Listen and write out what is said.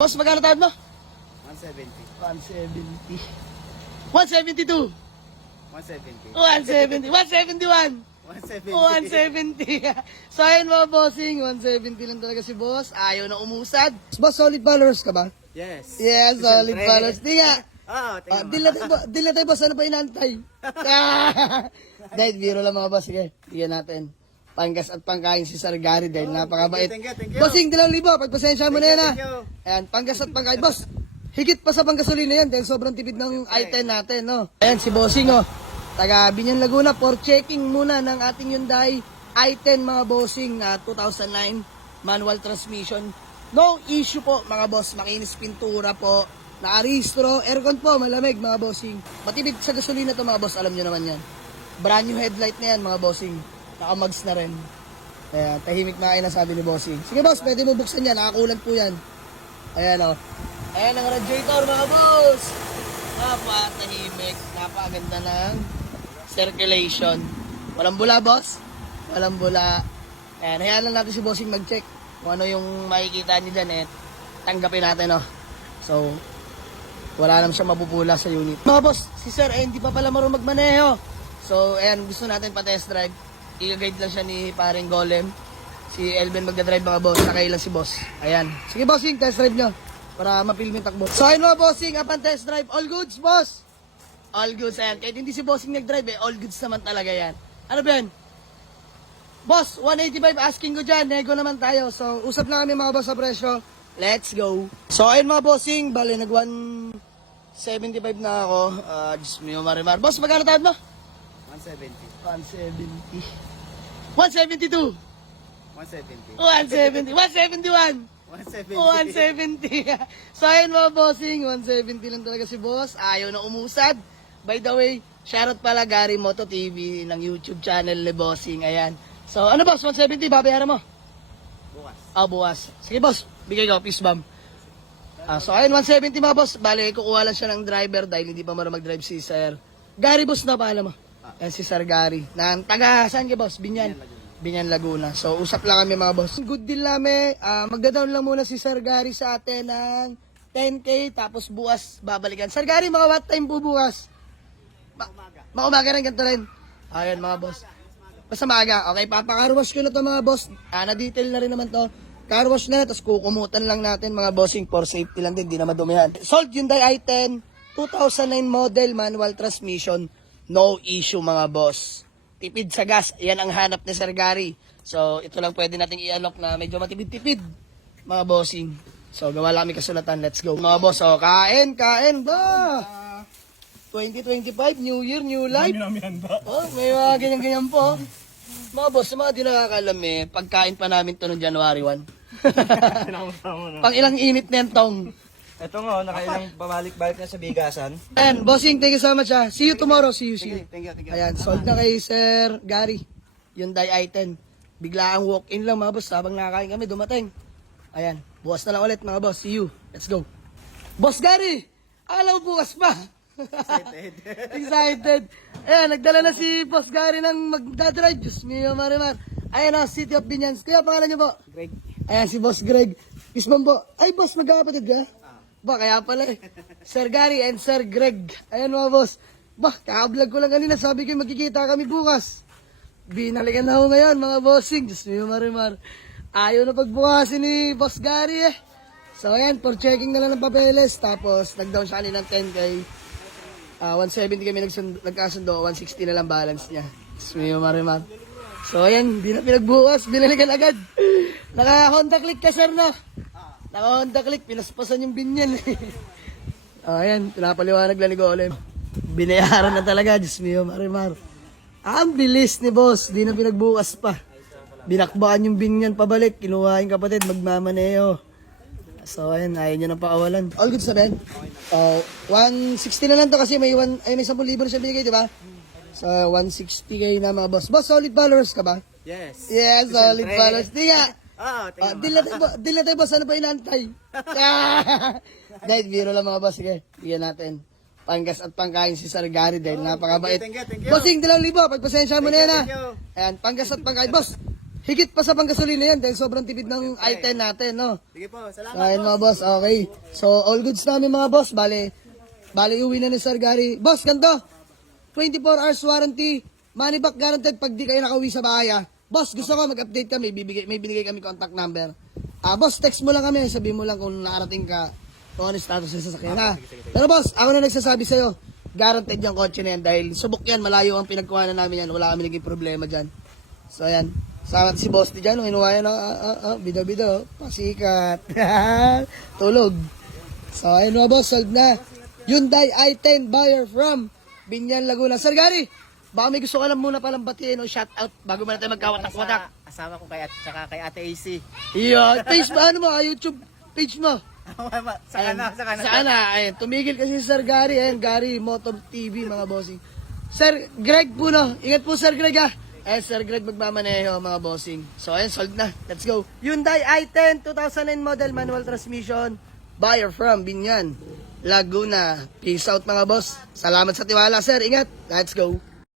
Boss, magkano tawad mo? 170. 170. 172. 170. 170. 171. 170. 170. So ayun mga bossing, 170 lang talaga si boss. Ayaw na umusad. Boss, solid followers ka ba? Yes. Yes, solid followers. Di nga. Oo, Deal na tayo boss, ano pa inantay? Dahil biro lang mga boss. Sige, bigyan natin. Panggas at pangkain si Sir Gary dahil napakabait. Thank you. Bossing, 2,000. Pagpasensya mo na yan ha. Thank you. Ayan, panggas at pangkain. Boss, higit pa sa panggasolina yan dahil sobrang tipid ng i10 natin, no? Ayan, si Bossing, oh. Taga Binyan Laguna for checking muna ng ating Hyundai i10 mga bossing na 2009 manual transmission. No issue po mga boss, makinis pintura po, naaristro, aircon po, malamig mga bossing. Matipid sa gasolina to mga boss, alam nyo naman yan. Brand new headlight na yan mga bossing. Nakamags na rin. Kaya tahimik na kayo na sabi ni bossing. Sige boss, pwede mo buksan yan, nakakulan po yan. Ayan o. Ayan ang radiator mga boss. Napakatahimik, napakaganda ng circulation. Walang bula boss. Walang bula. Ayan, hayaan lang natin si bossing mag-check kung ano yung makikita niya dyan, tanggapin natin, no? So, wala naman siya mapupula sa unit. Mga boss, si sir, hindi pa pala marunong magmaneho. So, ayan, gusto natin pa-test drive. I-guide lang siya ni paring Golem. Si Elben magdadrive mga boss, sakay lang si boss. Ayan. Sige bossing, test drive nyo para mapilm yung takbo. So, ayun mga bossing, upon test drive, all goods, boss! All goods, ayan. Kahit hindi si bossing nag-drive, all goods naman talaga yan. Ano ba yan? Boss, 185 asking ko dyan. Nego naman tayo. So, usap na kami mga boss sa presyo. Let's go. So, ayun mga bossing. Bale, nag 175 na ako. Just me, marimar. Boss, magkano tawad mo? 170. 170. 172. 170. 170. 171. 170. 170. So, ayun mga bossing. 170 lang talaga si boss. Ayaw na umusad. By the way, shoutout pala Gary Moto TV ng YouTube channel ni bossing. Ayan. So, ano boss? 170, babayaran mo? Bukas. Bukas. Sige boss, bigay ko, peace bomb. So ayun, 170 mga boss. Bale, kukuha lang siya ng driver dahil hindi pa marunong mag-drive si Sir Gary, boss na pala mo. Yan si Sir Gary. Nang taga, saan ka boss? Binyan. Binyan Laguna. So usap lang kami mga boss. Good deal namin. Magda-down lang muna si Sir Gary sa atin ng 10K. Tapos bukas babalikan. Sir Gary, mga what time po bukas? Maumaga rin, ganito rin. Ayan mga boss. Basta maaga. Okay, papakarwash ko na to mga boss. Na-detail na rin naman to. Carwash na, tapos kukumutan lang natin mga bossing for safety lang din, di na madumihan. Sold Hyundai i10, 2009 model, manual transmission, no issue mga boss. Tipid sa gas, yan ang hanap ni Sir Gary. So, ito lang pwede nating i-unlock na medyo matipid-tipid, mga bossing. So, gawa lang kami kasulatan, let's go. Mga boss, oh, kain ba? 2025, New Year, New Life. Oh, may mga ganyan-ganyan po. Mga boss, sa mga di nakakalam pagkain pa namin to noong January 1. Pang ilang init na yan, Tong. Ito nga, nakailang pabalik-balik na sa bigasan. Ayan, bossing, thank you so much ha. See you tomorrow, see you. Thank you. Ayan, sold na kay Sir Gary. Hyundai i10. Bigla ang walk-in lang mga boss, habang nakakain kami, dumating. Ayan, bukas na lang ulit mga boss, see you. Let's go. Boss Gary, alaw bukas pa. Excited. Ayan, nagdala na si Boss Gary ng magdadrive. Diyos mio, marimar. Ayan o, City of Binyans. Kuya, pangalan niyo po? Greg. Ayan, si Boss Greg. Isman po. Ay, boss, magkakapatid ka? Ba, kaya pala Sir Gary and Sir Greg. Ayan mga boss. Ba, kaka-vlog ko lang kanina. Sabi ko, magkikita kami bukas. Binalikan na ako ngayon, mga bossing. Diyos mio, marimar. Ayaw na pagbukasin ni Boss Gary So, ayan, for checking na lang ng papeles. Tapos, nag-down siya kanina ng 10K. 170 kami nagkasundo, 160 na lang balance niya. Sumiyo marimar. So ayan, di na pinagbukas, binalikan agad. Naka-Honda Click ka sir na. Naka-Honda Click, pinaspasan yung binyan. Ayan, pinapaliwanag lang ni Golem. Binayaran na talaga, Diyos miyo marimar. Ang bilis ni boss, di na pinagbukas pa. Binakbaan yung binyan pabalik, kinuha yung kapatid, magmamaneo. So, ayun, ayaw nyo na paawalan. All good sa Ben? 160 na lang to kasi may 10,000 na siya binigay, di ba? So, 160k na mga boss. Boss, solid followers ka ba? Yes. Yes, solid followers. Di nga. Deal na tayo, boss. Ano pa inantay? Dahil, biro lang mga boss. Sige, bigyan natin. Panggas at pangkain si Sir Gary dahil napakabait. Thank you. Bossing, 2,000. Pagpasensya mo na yan ha. Thank you. Ayan, panggas at pangkain. Boss, higit pa sa panggasolina yan dahil sobrang tipid ng i10 natin, no? Sige po, salamat. So, ayun mga boss, okay. So, all goods namin mga boss. Bale, uwi na ni Sir Gary. Boss, ganito. 24 hours warranty. Money back guaranteed pag di kayo nakauwi sa bahay, ah. Boss, gusto ko mag-update kami. May binigay kami contact number. Boss, text mo lang kami. Sabihin mo lang kung nakarating ka. Kung ano yung status ng sasakyan, ha? Pero boss, ako na nagsasabi sa'yo. Guaranteed yung kotse na yan dahil subok yan. Malayo ang pinagkuhanan namin yan. Wala kami naging problema dyan. So, ayan. Sama si boss di dyan. Inuwa yan. Bido. Pasikat. Tulog. So, ayun mga boss. Solved na. Hyundai i10 buyer from Binyan, Laguna. Sir Gary, baka may gusto ka lang muna palang batiin o shout out bago mo natin magkawatak-watak. Asawa ko tsaka kay Ate AC. Iya, page ba? Ano mo? YouTube page mo? Saka na. Ayun, tumigil kasi si Sir Gary. Ayun, Gary Motor TV, mga bossing. Sir Greg po, no? Ingat po, Sir Greg, ha? Sir Greg magmamaneho, mga bossing. So, ayun, sold na. Let's go. Hyundai i10, 2009 model, manual transmission. Buyer from Binyan, Laguna. Peace out, mga boss. Salamat sa tiwala, sir. Ingat. Let's go.